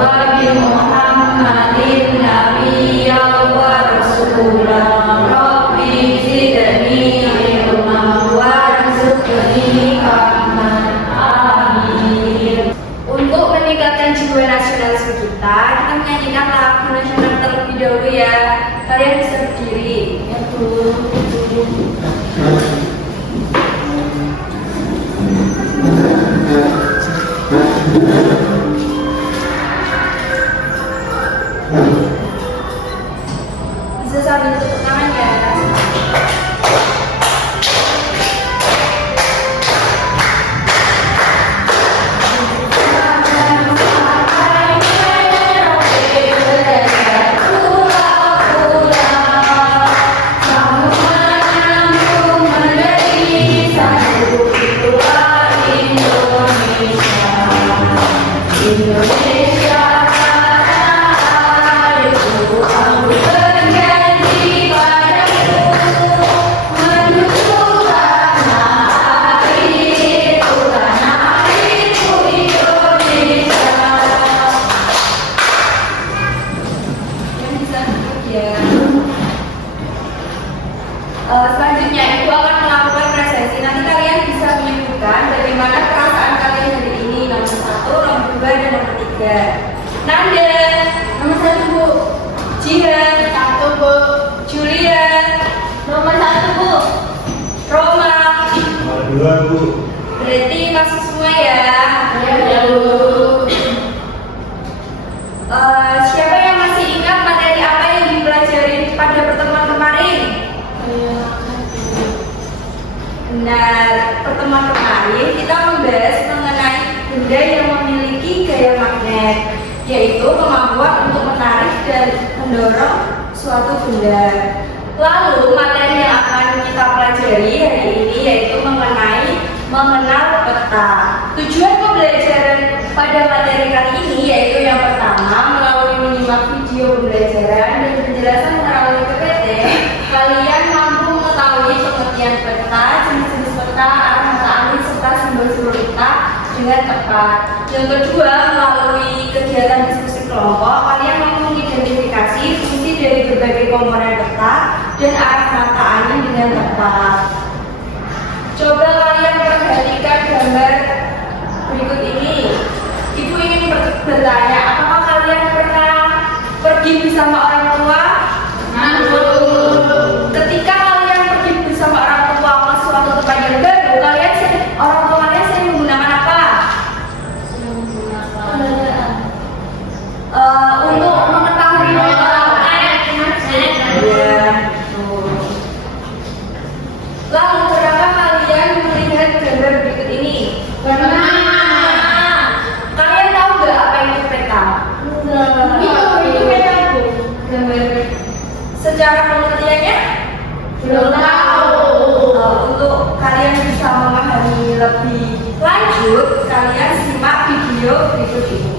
Nabi Muhammadin nabiyyan wa rasulan Rabbi zidni ilman warzuqni fahman. Amin. Untuk meningkatkan jiwa nasionalisme kita menyanyikan lagu nasional terlebih dahulu ya. Kalian bisa berdiri. Ya, Bu. Bisa sambil tepuk tangan ya. Selanjutnya Ibu akan melakukan presesi. Nanti kalian bisa menyebutkan bagaimana perasaan kalian hari ini. Nomor 1, nomor 2, dan nomor 3. Nanda, nomor 1 Bu. Jihan, 1 Bu. Julian, nomor 1 Bu. Roma, nomor 2 Bu. Berarti masuk semua ya. Ya Bu. Siapa yang masih ingat materi apa yang dipelajari pada pertemuan kemarin? Benar, pertemuan kemarin kita membahas mengenai benda yang memiliki gaya magnet, yaitu kemampuan untuk menarik dan mendorong suatu benda. Lalu materi yang akan kita pelajari hari ini yaitu mengenal peta. Tujuan pembelajaran pada materi kali ini yaitu yang pertama, melalui menyimak video pembelajaran dan penjelasan melalui PPT, kalian mampu mengetahui pengertian peta, jenis-jenis peta, arah mata angin serta simbol-simbol peta dengan tepat. Yang kedua, melalui kegiatan diskusi kelompok, kalian mampu mengidentifikasi fungsi dari berbagai komponen peta dan arah mata angin dengan tepat. Coba kalian perhatikan gambar berikut ini. Ibu ingin bertanya, apakah kalian pernah pergi bersama orang tua? Ketika kalian pergi bersama orang tua ke suatu tempat yang baru, orang tua kalian sering menggunakan apa? Untuk mengetahui lalu berapa kalian melihat gambar berikut ini? Kalian tahu nggak apa itu peta? Itu peta Bu. Gambar secara pengertiannya belum tahu. Untuk kalian bisa memahami lebih lanjut, kalian simak video berikut ini.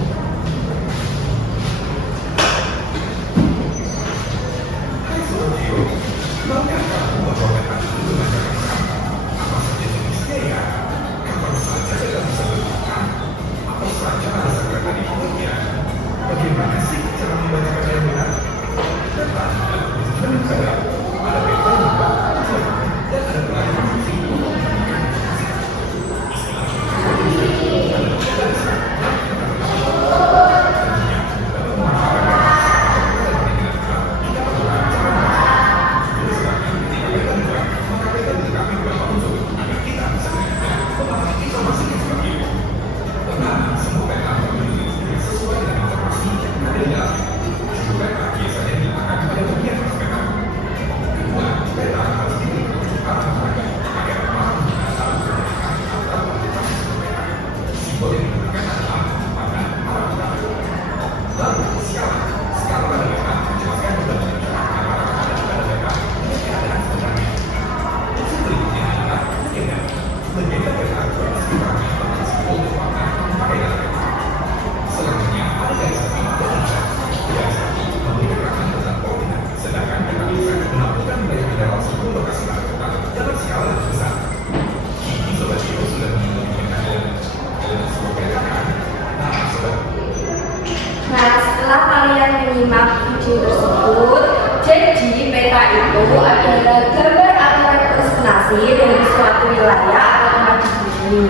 Nah, setelah kalian menyimak video tersebut, jadi peta itu adalah gambar atau representasi dari suatu wilayah atau tempat di bumi.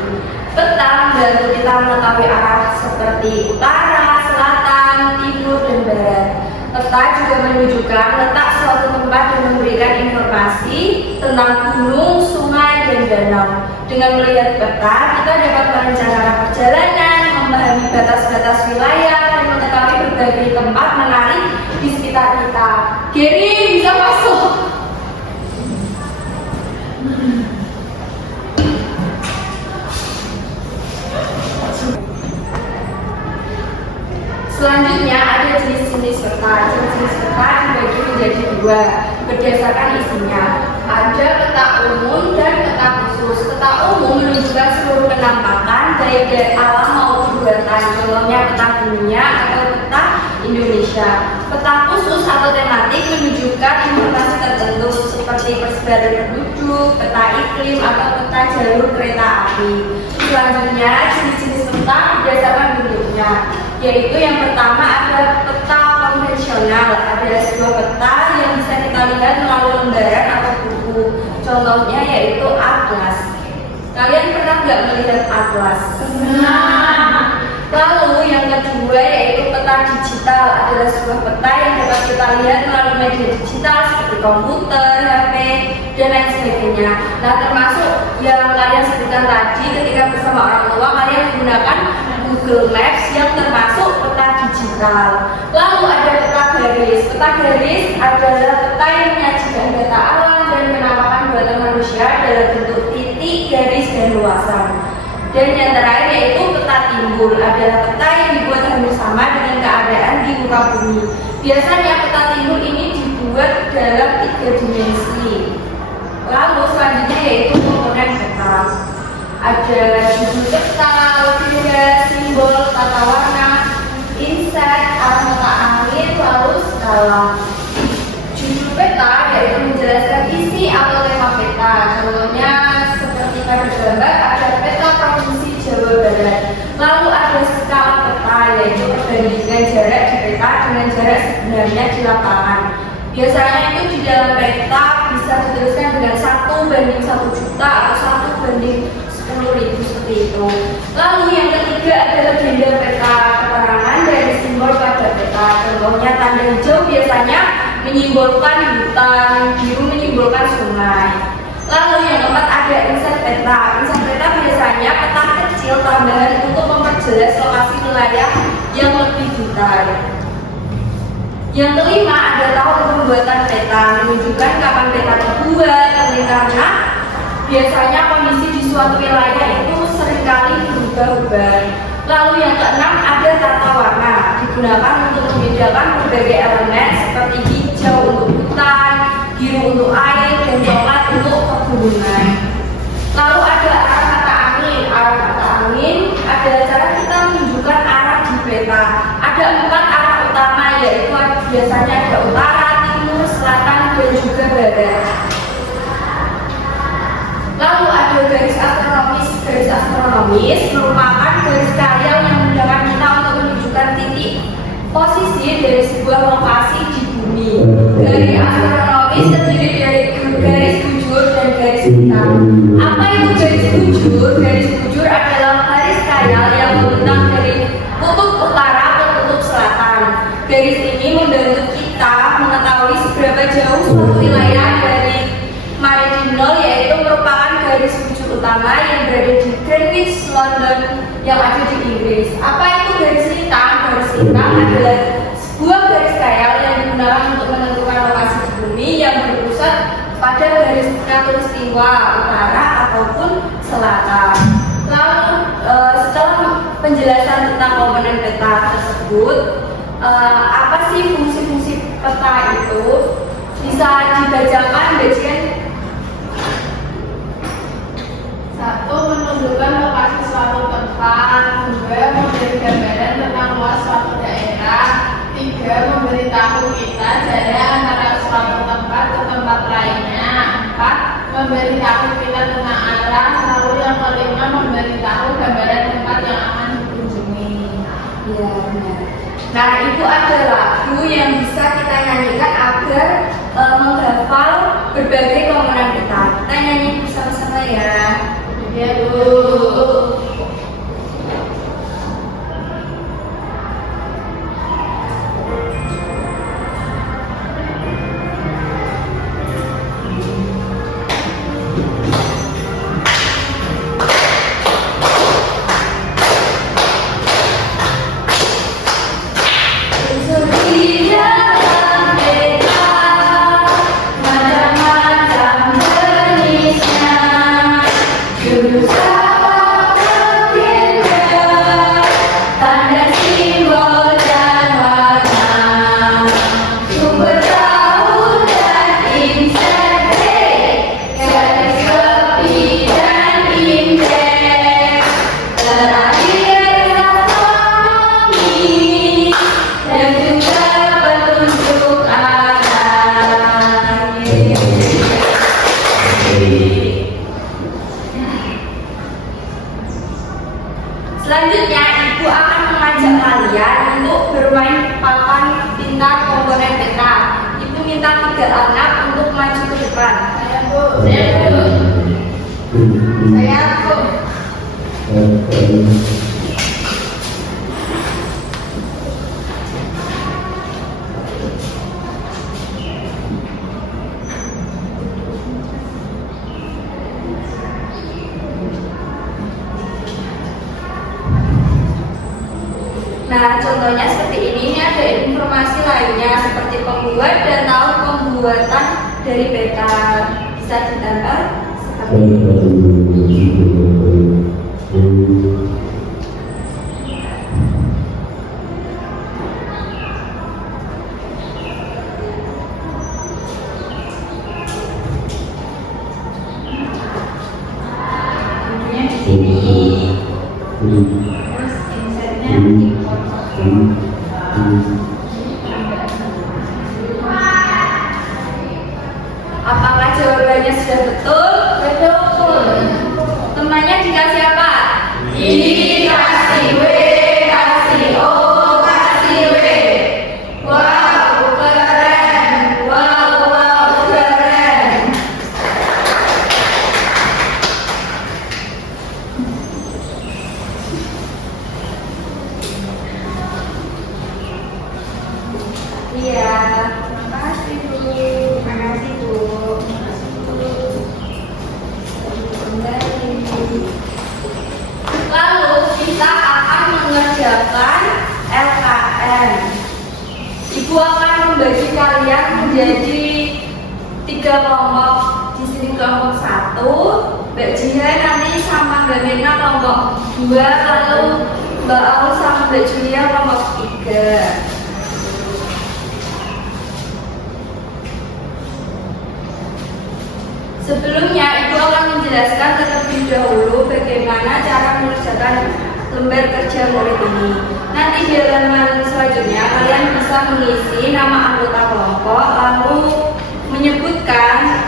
Peta membantu kita mengetahui arah seperti utara, selatan, timur, dan barat. Peta juga menunjukkan letak suatu tempat dan memberikan informasi tentang gunung, sungai, dan danau. Dengan melihat peta, kita dapat merencanakan perjalanan, memahami batas-batas wilayah, dan mengetahui berbagai tempat menarik di sekitar kita. Gary, bisa masuk! Selanjutnya ada jenis-jenis peta. Jenis-jenis peta dibagi menjadi dua berdasarkan isinya. Ada peta umum dan peta khusus. Peta umum menunjukkan seluruh penampakan baik dari alam maupun buatan. Contohnya peta dunia atau peta Indonesia. Peta khusus atau tematik menunjukkan informasi tertentu seperti persebaran penduduk, peta iklim atau peta jalur kereta api. Selanjutnya jenis-jenis peta berdasarkan bentuknya, yaitu yang pertama ada peta konvensional. Ada sebuah peta yang bisa kita lihat melalui lembaran atau buku. Contohnya yaitu atlas. Kalian pernah nggak melihat atlas? Pernah. Lalu yang kedua yaitu peta digital. Adalah sebuah peta yang dapat kita lihat melalui media digital seperti komputer, HP, dan lain sebagainya. Nah, termasuk yang kalian sebutkan tadi ketika bersama orang tua, kalian menggunakan Google Maps yang termasuk peta digital. Lalu ada peta garis. Peta garis adalah peta yang menyajikan data alam dan penampakan buatan manusia dalam bentuk titik, garis, dan luasan. Dan yang terakhir yaitu peta timbul. Adalah peta yang dibuat hampir sama dengan keadaan di muka bumi. Biasanya peta timbul ini dibuat dalam 3 dimensi. Lalu selanjutnya yaitu komponen peta. Ada judul peta, logika, simbol, tata warna, inset, arah mata angin, lalu skala. Judul peta yaitu menjelaskan isi atau tema peta. Contohnya seperti pada gambar ada peta provinsi Jawa Barat. Lalu ada skala peta, yaitu perbandingan jarak di peta dengan jarak sebenarnya di lapangan. Biasanya itu di dalam peta bisa dituliskan dengan 1:1 juta atau 1:10.000 seperti itu. Lalu yang ketiga adalah legenda peta, keterangan dari simbol pada peta. Contohnya tanda hijau biasanya menyimbolkan hutan, biru menyimbolkan sungai. Lalu yang keempat ada inset peta. Inset peta biasanya peta kecil tambahan untuk memperjelas lokasi wilayah yang lebih detail. Yang kelima ada tahun pembuatan peta, menunjukkan kapan peta dibuat, karena biasanya kondisi di suatu wilayah itu seringkali berubah-ubah. Lalu yang keenam ada tata warna, digunakan untuk membedakan berbagai elemen seperti hijau untuk hutan, biru untuk air, dan coklat untuk pegunungan. Lalu ada arah mata angin. Arah mata angin adalah cara kita menunjukkan arah di peta. Ada 4 arah utama, yaitu biasanya ada utara, timur, selatan, dan juga barat. Lalu ada garis astronomis. Garis astronomis merupakan garis karya yang memudahkan kita untuk menunjukkan titik posisi dari sebuah lokasi di bumi. Garis astronomis terdiri dari garis bujur dan garis hitam. Apa itu garis bujur? Garis bujur adalah garis kayal yang membentang dari kutub utara ke kutub selatan. Garis ini membantu kita mengetahui seberapa jauh suatu wilayah dari meridional, yaitu merupakan garis bujur utama yang berada di Greenwich, London, yang ada di Inggris. Apa itu garis hitam? Garis hitam adalah sebuah garis kayal yang digunakan untuk menentukan lokasi di bumi yang berpusat pada garis khatulistiwa utara ataupun selatan. Lalu setelah penjelasan tentang komponen peta tersebut, apa sih fungsi-fungsi peta itu? Bisa dibacakan, Bajian? 1. Menunjukkan lokasi suatu tempat. 2. Memberi gambaran tentang luas suatu daerah. 3. Memberitahu kita jarak antara suatu tempat ke tempat lainnya. 4. Memberitahu kita tentang arah. Lalu yang kelima, memberitahu gambaran tempat yang akan dikunjungi. Ya, benar. Nah, itu ada lagu yang bisa kita nyanyikan agar menghafal berbagai komponen peta. Kita nyanyi bersama-sama ya. Ya, Bu. Selanjutnya, Ibu akan mengajak kalian untuk bermain papan pintar komponen peta. Ibu minta 3 anak untuk maju ke depan. Saya, Bu. Saya, Bu. Saya, Bu. Nah, contohnya seperti ini ada informasi lainnya seperti pembuat dan tahun pembuatan dari peta. Bisa ditambah seperti ini. Ini di sini. Terus insertnya dipotong. Apakah jawabannya sudah betul? Betul. Temannya dikasih apa? Dikasih W, kasih O, kasih W. Wow, keren. Wow, keren. Iya, terima kasih Bu. Terima kasih Bu. Lalu kita akan mengerjakan LKM. Ibu akan membagi kalian menjadi 3 kelompok. Di sini kelompok 1, Mbak Jihan nanti sama Mbak Mirna kelompok 2, lalu Mbak Aul sama Mbak Julia kelompok 3. Sebelumnya, Ibu akan menjelaskan terlebih dahulu bagaimana cara mengerjakan lembar kerja murid ini. Nanti di halaman selanjutnya kalian bisa mengisi nama anggota kelompok, lalu menyebutkan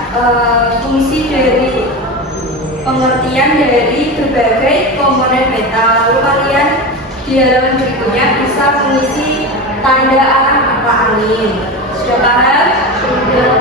fungsi dari pengertian dari berbagai komponen peta. Lalu kalian di halaman berikutnya bisa mengisi tanda arah mata angin. Sudah paham? Sudah.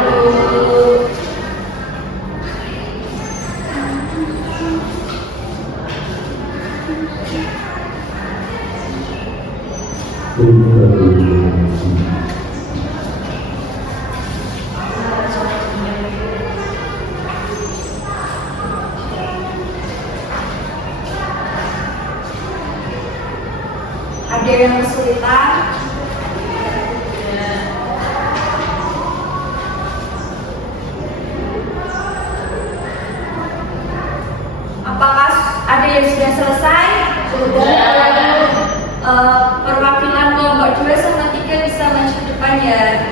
Ada yang kesulitan? Apakah ada yang sudah selesai? Sudah. Perwakilan kelompok 2 sama 3 bisa maju ke depan ya.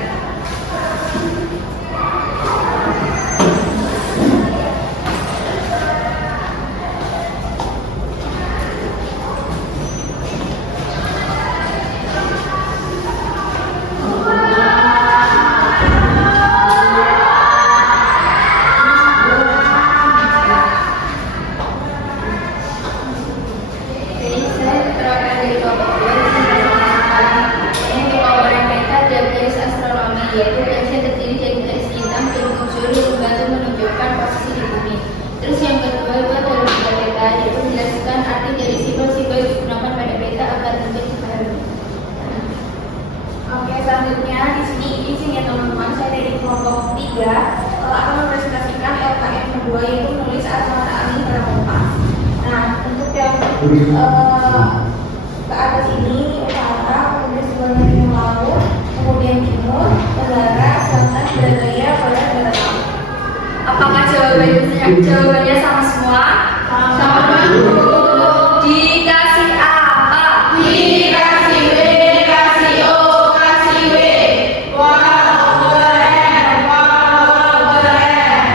Oke, saya terangkan dari kelompok 2. selanjutnya di sini izin ya teman-teman, saya dari kelompok 3 akan mempresentasikan LKM kedua yaitu menulis arah mata angin pada kompas. Nah, untuk yang ke atas ini utara, kemudian sebelahnya timur laut, kemudian timur, tenggara, selatan, barat daya, barat laut. Apakah jawabannya sama semua? Sama. Dikasih apa? Dikasih B, kasih O, kasih W. Wow, keren, wow, keren.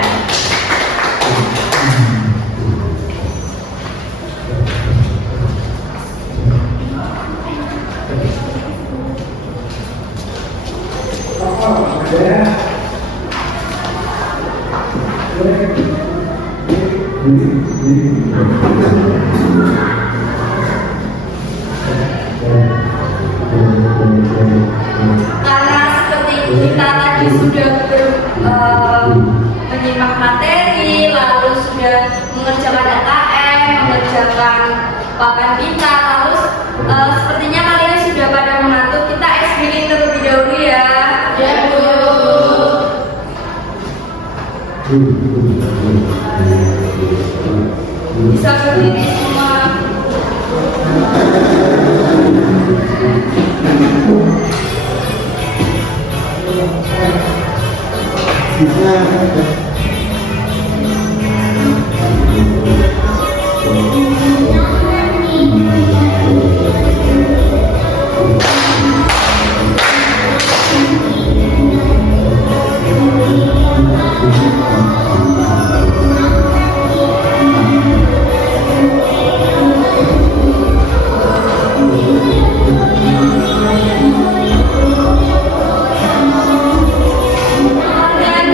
Karena seperti kita tadi sudah menyimak materi, lalu sudah mengerjakan AKM, mengerjakan papan kita, lalu sepertinya kalian sudah pada mengantuk. Kita SBK terlebih dahulu ya. Ya, Bu. Bisa berdiri semua. Dan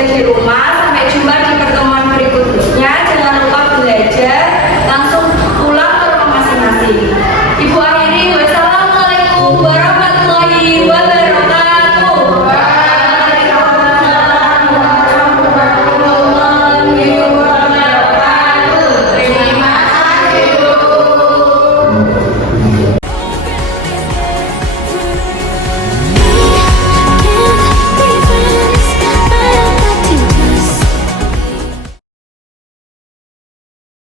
kerja di rumah. Sampai jumpa di